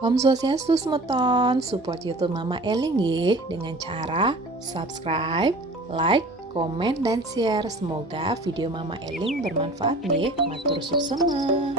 Om Swastiastu semeton, support YouTube Mama Eling nggih dengan cara subscribe, like, komen, dan share. Semoga video Mama Eling bermanfaat nggih. Matur suksema.